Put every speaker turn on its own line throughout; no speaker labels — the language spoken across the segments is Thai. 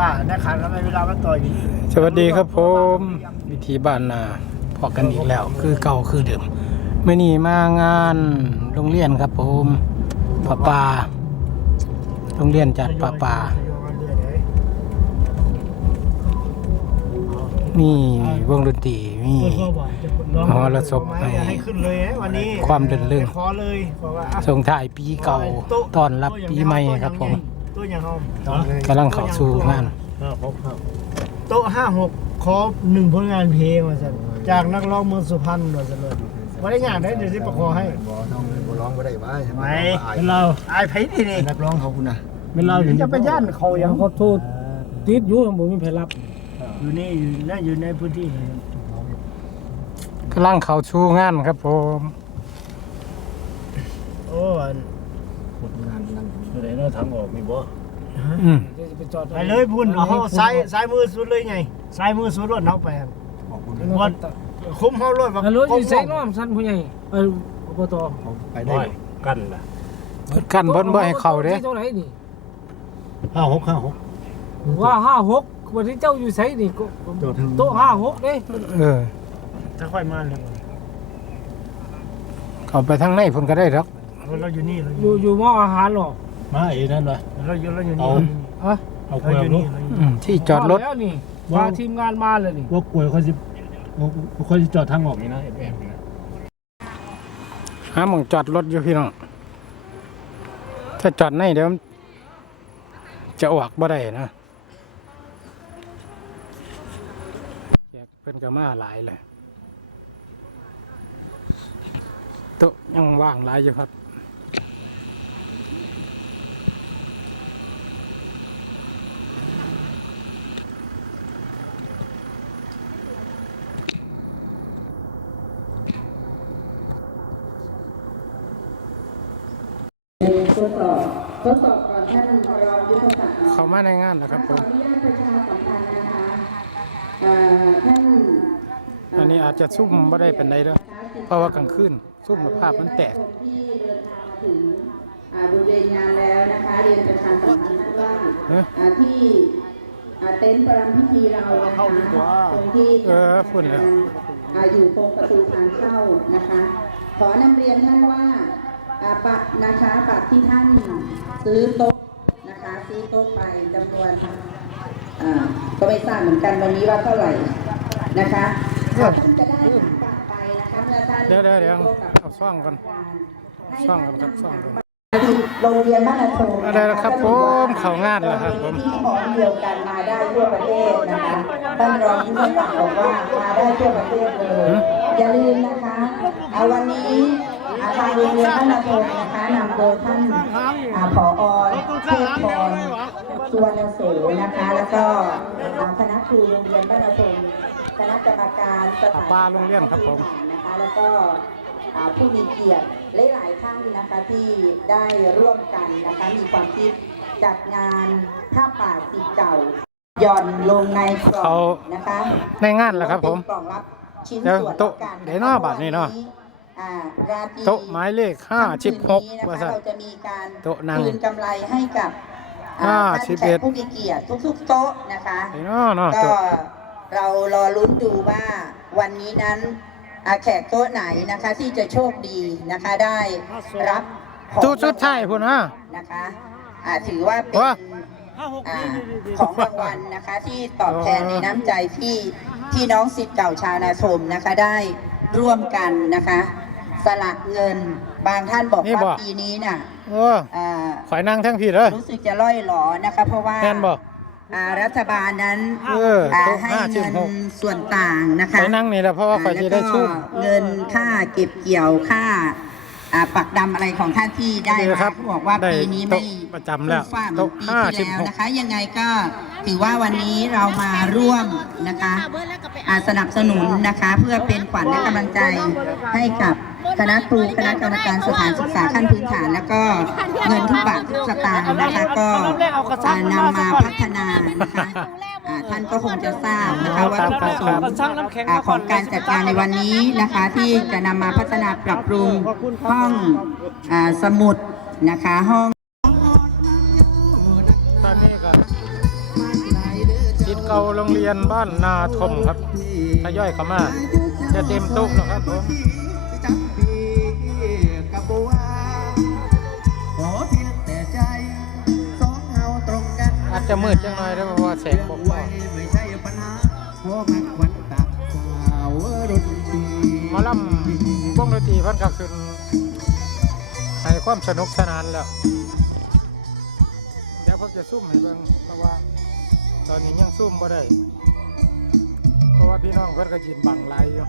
ว่านะครับทำไมเวลามันต่อยอยู่สวัสดีครับผม วิธีบ้านนาพอกันอีกแล้ว คือเก่าคือเดิมเมื่อนี้มางานโรงเรียนครับผมป่าป่าโรงเรียนจัดป่าป่ามีวงดนตรีมีอ๋อแล้วศพ
ให้ให้ขึ้นเลยนะวันนี้
ความเดินเรื่อง
ขอเลยบอก
ว่าอะส่งถ่ายปีเก่าต้อนรับปีใหม่ครับผมโต๊ะอย่างห้องกำลังเข้าสู่งาน
โต๊ะห้าหกขอหนึ่งผลงานเพลงมาสั่นจากนักร้องเมืองสุพรรณมาสั่นเลยว่าได้งานได้เดี๋ยวจะประคอให้
บ่น้องบ่ร้องบ่ได้ว่าใช
่ไหมไม่อายเป็นเราไอ้ไผ่นี่นี่
นักร้องเขาคุณนะ
เป็นเรา
จะไปย่านเขาอย่
างขอโทษติดอยู่ของผมมีแผลรับ อยู่นี่อยู่นั่นอยู่ในพื้นที่นี่
กำลังเข้าสู่งานครับผม
โอ้
เราทางออกมีบ่อื
มไปจอดไปเลยบุญเอาเขาซ้ายซ้ายมือสุดเลยไงซ้ายมือสุดรถเอาไปครับบอกคุณวันคุ้มเขารถว่า
ฮัลโหลอยู่ไสน้อมสั้นผู้ใหญ่เอออบตเขาไปได้กัน
ล่ะเปิดกันเพิ่นบ่ให้เข้าเด้เท่าไหร่นี่
ห้าหกห้าหก
ว่า56วันที่เจ้าอยู่ไสนี่ก็โดดทางโต๊ะ56เด้
เออถ้าค่อยมาเลยเข้าไปทางในเพิ่นก็ได้ดอก
เราอยู่นี่เราอ
อยู่ยู่อยู่หม้ออาหารหรอ
มาเอ้นั่นวะ
เราอยู่เราอยู่เอานี่ฮะเอากเรา
ล้วยอยู่ลูนี่ก เราอยู่อืมที่จอดรถแล้วนี
่พาทีมงานมาเลยนี่
ว่ากล้วยเขาสิเขาสิจอดทางออกนี่นะแอบๆนี่นะ
หาหมองจอดรถอยู่พี่น้อง ถ้าจอดในเดี๋ยวมันจะออกบ่ได้นะแยกเพิ่นก็มาหลายเลยโต๊ะยังว่างหลายอยู่ครับ ทดสอบทดสอบก่อนท่านรองยุทธศาสตร์เข้ามาในงานแล้วครับขผอมอนุญาตประชาสัมพันธ์นะคะเอ่อท่านอันนี้อาจจะซุ่มบ่ได้เป็นไรเด้อเพราะว่ากลางคืนซุ่มแล้วภาพมันแตก ที่เดินทาง
มาถึงอ่าบริเวณงานแล้วนะคะเรียนประชาสัมพันธ์ท่านว่าเอ๊ะอ่าที่อ่าเต็นท์ประรำพิธีเรานะคะตรงที่
เออพูดแล้ว
อ่าอยู่ตรงประตูทางเข้านะคะ ขอนำเรียนท่านว่าอ่า บัตรนะคะบัตรที่ท่านซื้อโต๊ะนะคะซื้อโต๊ะไปจำนวนอ่าก็ไม่ทราบเหมือนกันวันนี้ว่าเท่าไหร่นะคะท่านจะได้หางบัตรไปนะคะเมื่อ
ท่านเดี๋ยวเดี๋ยวเดี๋ยวซื้โต๊ะกับเอาซ่องก่อนให้ซ่องกันครับซ่องกัน
โรงเรียนบ้านนาโท
ได้แล้วครับผมเข้างานแล้วครับผมท
ี่ของเดียวกันมาได้ทั่วประเทศนะคะท่านรองผู้กำกับบอกว่ามาได้ทั่วประเทศเลยอย่าลืมนะคะเอาวันนี้ อาคารโรงเรียนบ้านนาโทนะคะนำโดยท่านอ่าผอเทพพรสุวรรณโสนะคะ แล้วก็อ่าคณะครูโรงเรียนบ้านนาโทคณะกรรมการสถาน
ป้าโรงเรียนครับผม
นะคะ แล้วก็อ่าผู้มีเกียรติหลายๆท่านนะคะที่ได้ร่วมกันนะคะมีความคิดจัดงานผ้าป่าสีเก่าหย่อนลงในก
ล่อเขางนะคะในงานแล้วครับผมเป็นกล่องรับชิ้นเดี๋ยวส่วนโต๊ะแล้วกันเดี๋ยวหน้าบัตรนี่เนาะ อ่าราตรีโต๊ะหมายเลขห้าสิบหกค่ำคืนนี้นะคะว่าซั่นเราจะมีการโต๊ะนั่งคื
นกำไรให้กับ
ห้าท่านสิบแขเอ็กดผ
ู้มีเกียรติทุกๆโต๊ะนะคะไอ้น้อเนาะก็โต๊ะเรารอลุ้นดูว่าวันนี้นั้นอ่าแขกโต๊ะไหนนะคะที่จะโชคดีนะคะได้รับ
ของตู้สุดท้ายพุ่นฮะ
นะคะอ่าถือว่าเป็นว้าห้าหกอ่านี่นี่นี่ของรางวัลนะคะที่ตอบแทนในน้ำใจที่ที่น้องสิทธิ์เก่าชาวนาชมนะคะได้ร่วมกันนะคะ สละเงิน บางท่านบอกนี่ว่าบ่ปีนี้น่ะโอ้
อ่าข่อยนั่งทั้งพี่เด้อ
รู้สึกจะล่อยหลอนะคะ เพราะว่าแม่นบ่ อ่ารัฐบาลนั้น
เอออ่าโต๊ะให้ห้าสิบเงินหก
ส่วนต่างนะคะ ข่
อยนั่งนี่แหละเพราะว่าข่อยสิได้ชุ่มแล้ว
ก็เงินค่าเก็บเกี่ยวค่าอ่าปักดำอะไรของท่านที่ได้นี่มาครับเขาบอกว่าได้ปีนี้โต๊ะไม
่ประจำแล้วฟู่
ฟ้าเหมืโต๊ะอนปีห้าที่สิบแล้วหกนะคะ ยังไงก็ถือว่าวันนี้เรามาร่วมนะคะอ่าสนับสนุนนะคะ เพื่อเป็นขวัญและกำลังใจให้กับ คณะครูคณะกรรมการสถานศึกษาขั้นพื้นฐาน แล้วก็เงินทุกบาททุกสตางค์นะคะ ก็อ่านำมาพัฒนานะคะอ่าท่านก็คงจะทราบนะคะว่าจุดประสงค์สั่งน้ำแข็งอ่ามาขก่อนงการจัดงานในวันนี้นะคะ ที่จะนำมาพัฒนาปรับปรุงห้องอาสมุดนะคะห้อง
ตอนนี้ก็เก่าโรงเรียนบ้านนาทมครับทยอยเข้ามาจะเต็มโต๊ะแล้วครับผมันจะมืดจังหน่อยนะเพราะว่าแสงบ่พอไม่ใช่ปัญหาเพราะมันควันตาสาวดนตรีหมอลำวงดนตรีพันก็ขึ้นให้ความสนุกสนานแล้ว เดี๋ยวผมจะซุ่มให้เบิ่งเพราะว่าตอนนี้ยังซุ่มบ่ได้ เพราะว่าพี่น้องเพิ่นก็ยืนบังไลอยู่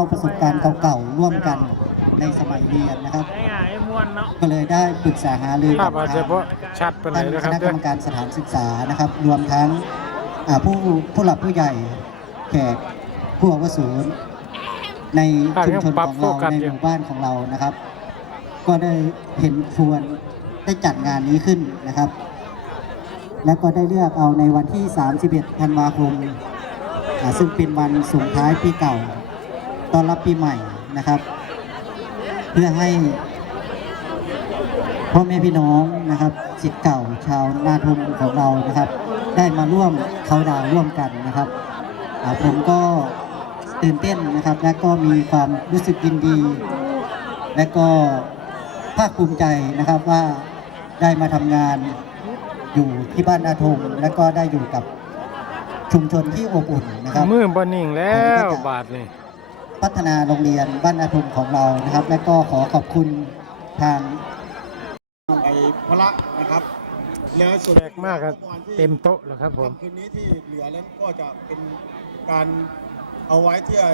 ล่าประสบการณ์เก่าๆร่วมกันในสมัยเรียนนะครับ ก็เลยได้ปรึกษาหารือภ
ากัพบอาจจะบ่ชัดปานใดท่าน
นะคครับณะกเด้รอรมการสถานศึกษานะครับ รวมทั้งอ่าผู้ผู้หลักผู้ใหญ่แขกผู้อาวุโสในชุมชนของเราในหมู่บ้านของเรานะครับ ก็ได้เห็นควรได้จัดงานนี้ขึ้นนะครับ แล้วก็ได้เลือกเอาในวันที่ 31 ธันวาคมอ่าซึ่งเป็นวันส่งท้ายปีเก่า ต้อนรับปีใหม่นะครับ เพื่อให้พ่อแม่พี่น้องนะครับสิทธิ์เก่าชาวนาทมของเรานะครับ ได้มาร่วมเขาน์ดาวน์ร่วมกันนะครับอ่าผมก็ตื่นเต้นนะครับ และก็มีความรู้สึกยินดี และก็ภาคภูมิใจนะครับว่าได้มาทำงานอยู่ที่บ้านนาทมและก็ได้อยู่กับชุมชนที่อบอุ่นนะครับ
มือบ่นิ่งแล้วบาทนี่
พัฒนาโรงเรียนบ้านนาทุมของเรานะครับ และก็ขอขอบคุณทาง
ไอ้พระนะครับ
แล้วส่วนแปลกมากครับ เต็มโต๊ะแล้วครับผมค
ืนนี้ที่เหลือนั้นก็จะเป็นการเอาไว้ที่จะ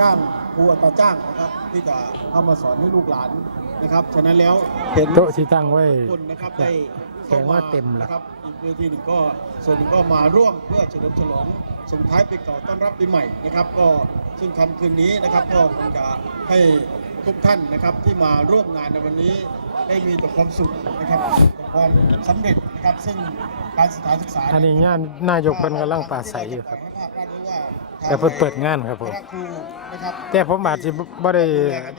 จ้างครูอัตราจ้างนะครับ ที่จะเข้ามาสอนให้ลูกหลานนะครับ ฉะนั้นแล้ว
เห็นโต๊ะที่ตั้งไว้คนนะครับได้ แสดงว่าเต็มแล้วนะครับ
อีกเวทีหนึ่งก็ส่วนหนึ่งก็มาร่วมเพื่อเฉลิมฉลองส่งท้ายปีเก่าต้อนรับปีใหม่นะครับ ก็ซึ่งคำคืนนี้นะครับก็คงจะให้ทุกท่านนะครับที่มาร่วมงานในวันนี้ได้มีแต่ความสุขนะครับแต่ความสำเร็จนะครับซึ่งการสถานศึกษา
อันนี้งานนายกเพิ่นกำลังปราศัยอยู่ครับ แต่เพิ่นเปิดงานครับผมคณะครูนะครับแต่ผมอาจสิบ่ได้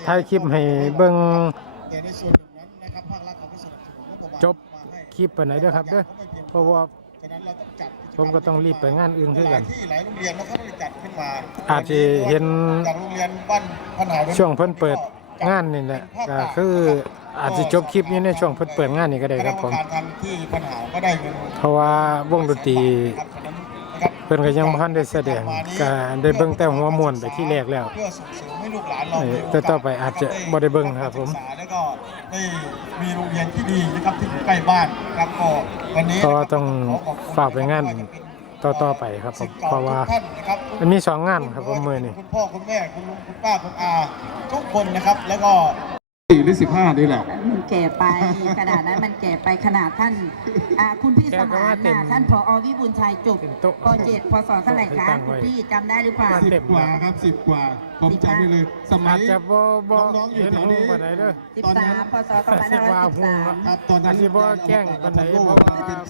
ถ่ายคลิปให้เบิ่ง แต่ในส่วนหนึ่งนั้นนะครับภาครัฐเขาก็สนับสนุนงบประมาณจบมาให้ค ลิปปานไหนเด้อครับเด้อเพราะว่าฉะนั้นเราต้องจัดจรรผมก็ต้องรีบไปงานอื่นคือกัน หลายที่หลายโรงเรียนนะครับได้จัดขึ้นมาอาจจะเห็น จากโรงเรียนบ้านพันหายช่วงเพิ่นเปิดงานนี่แหละก็คืออาจจะจบคลิปนี้ในช่วงเพิ่นเปิดงานนี่ก็ได้ครับผมการทำที่ปัญหาก็ได้เงินเพราะว่าวงดนตรีครับฉะนั้นนะครับเพิ่นก็ยังบ่ทันได้แสดงก็ได้เบิ่งแต่หัวม่วนไปที่แรกแล้ว เพื่อส่งเสริมให้ลูกหลานเราเออมีโกสแต่ต่อไปอาจจะบ่ได้เบิ่งครับผม ศึกษ
าแล้วก็ ได้มีโรงเรียนที่ดีนะครับที่อยู่ใกล้บ้านครับก็
วันนี้เพราะว่าต้องขขบคุณฝากไปงานต่อๆไปครับผมเพราะว่าทุกท่านนะครับมันมีสองงานครับผมมื้อนี้คุ
ณพ่อคุณแม่คุณลุงคุณป้าคุณอาทุกคนนะครับ แล้วก็
หรือสิบห้านี่แหละ
มันแก่ไปขนาดนั้นมันแก่ไปขนาดท่านอ่าคุณพี่สมานน่ะท่านผอวิบูลย์ชัยจบเป็นโต๊ะปเจ็ดพศเท่าไหร่คะตั้งไว้คุณพี่จำได้หรือเปล่า
เต็สิบมกว่าครับสิบกว่า ผมจำได้เลย
สมัอายจจะบ่บ่
น้องๆอยู่เห็นแถวหูนี้ปานใดเ
ด้อ สิบตอนนั้สานมพศสองพันห้าร้อยสิบ
สาม ครับตอนนั้นอา
จจะบ่แกล้งปานใดเพราะว่า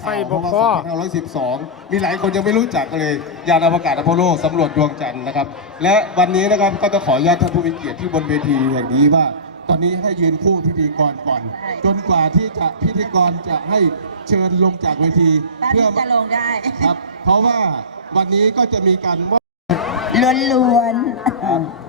ไฟบ่เพพราะอ
ว่า2512 มีหลายคนยังไม่รู้จักเลย ยานอวกาศอพอลโลสำรวจดวงจันทร์นะครับ และวันนี้นะครับก็จะขออนุญาตท่านผู้มีเกียรติที่บนเวทีแห่งนี้ว่า ตอนนี้ให้ยืนคู่พิธีกรก่อน จนกว่าที่จะพิธีกรจะให้เชิญลงจากเวที
ตอนเพื่นี้อจะลงได้
ครับ เพราะว่าวันนี้ก็จะมีการมอบล้วน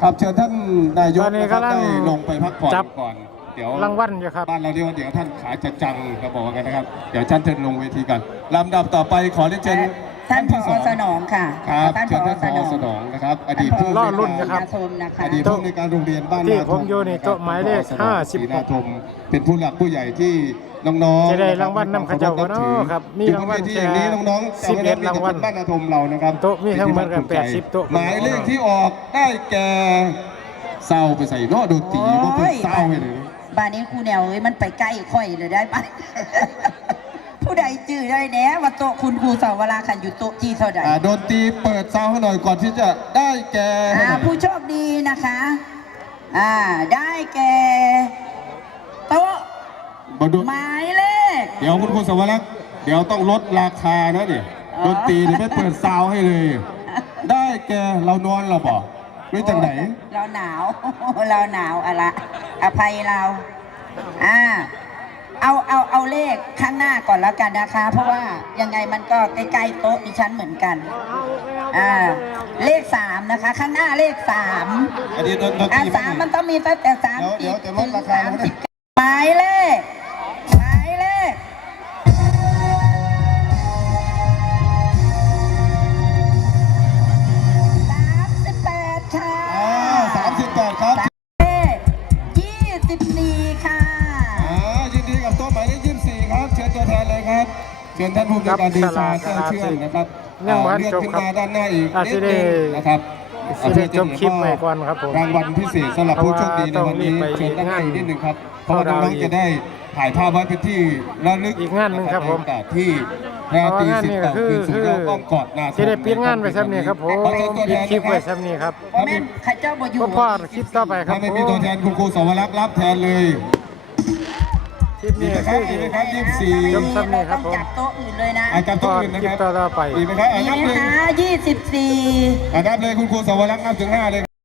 ครับเชิญท่านนายกตอนนี้นะครับกำลังได้ลงไปพักผ่อนจับก่อน
เดี๋ยวรางวัลอยู่ครับ
บ้านเราเรียกว่าเดี๋ยวท่านขาจะจังเราบอกกันนะครับ เดี๋ยวท่านเชิญลงเวทีกันลำดับต่อไปขอเรียนเชิญๆ
ท่านผที่อสองสนองค่ะ
ครับท่านเชิญผอท่านสผนออง สนองนะครับ อดีตผู้
รอในวยรุ่นการนะครับชม
นะคะอดีตผู้ในวยการโรงเรียนบ้านที่นาทผ
มอยู่นี่โต๊ะหมายเลขท่นผอสนอง56ศรีนาทม
เป็นผู้หลักผู้ใหญ่ที่น้องๆจ
ะได้รางวัลนำเขาเจ้าบ
่เนาะครับมีถึงรางวัลบนเที่อย่างนี้แค่น้อง
ๆจะไม่ได้มี11รางวัลแต่ค
นบ้านนาทมเรานะครับ
โต๊ะมีทั้งหมดกันเป็นที่ภาคภูมิใจ80โต๊ะ
หมายเลขที่ออกได้แก่เศร้าไปใส่เนอดนตรีว่าเป็นเศร้า
ไปเลย บ้านนี้ครูแนวเอ้ยมันไปใกล้ค่อยเลยได้ปะ ผู้ใดจื้อได้แน่ว่าโต๊ะคุณครูสาวราคันอยู่โต๊ะที่เท่าใดอ
่าดนตรีเปิดซาวให้หน่อยก่อนที่จะได้แก่
อ่าผู้โชคดีนะคะอ่าได้แก่โต๊ะ
บดนหมายเลข
เดี๋ยวคุณครูสวรักษ์เดี๋ยวต้องลดราคานะเนี่ยอ๋อ ดนตรีเนี่ยไม่เปิดซาวให้เลย ได้แก่เรานอนเราบอกไม่จากไหน
เราหนาว เราหนาวอะละอภัยเรา อ่า เอาเอาเอาเลขข้างหน้าก่อนแล้วกันนะคะ เพราะว่ายังไงมันก็ใกล้ๆโต๊ะดิฉันเหมือนกันอ่าเลขสามนะคะ ข้างหน้าเลขสามอันนี้ดนดนตอ่ารีสามมันต้องมีตั้งแต่สามเดี๋ย
วสิบเดี๋ยวจะลถึดงราคาสามลงนะ สิบ
หมายเลข
ชิญท่านผู้บริการดีชาแก้วเชื่อมนะครับ
ยังบ่ทันเลื่อนจบขึ้นค
รับมาด้านหน้าอีก
อาจนิจะดได้นึงนะครับสิได้จบคลิปไว้ก่อนครับผม
รางวัลพิเศษสำหรับผู้โชคดีในวันนี้เพราะว่าต้องรีบไปเชิญด้านหน้าอีกนิดนึงครับเพราะเข้าว่าดาวน้องอีกๆจะได้ถ่ายภาพไว้เป็นที่ระลึก
อีกงานหนึ่งครับผมในโอกาสที่ราตรีสิบเก่าคืน
สู่เราอ้อมกอดนาทม
สิได้ปิดงานไว้ซ้ำนี้ครับผมขอ
เชิญตัวปิแทดนคลิปนะไว้ครับซ้ำนี้ครับเพราะแม่น
ข้าเจ้าบ่อยู่ก็พอคลิปต่อไปครับถ้าไม่ผมีตั
วแทนคุณครูสวรักษ์รับแทนเลย คลิปดีนี้ไหมคคืรับอดีไหมครับยี่สิบสี่
จบซ้ำนี้ครับผมเาต้องจั
บโต๊ะอื่นเลยนะ
อาจารย์ก็ต้องอื่นนะคลิคป
รับต่อๆไป ดี
ไหมครับอะดีนั
บไหมหนึ่งคะยี่สิบสี่
อะนับเลยคุณครูสวรักษ์นับถึงห้าเลย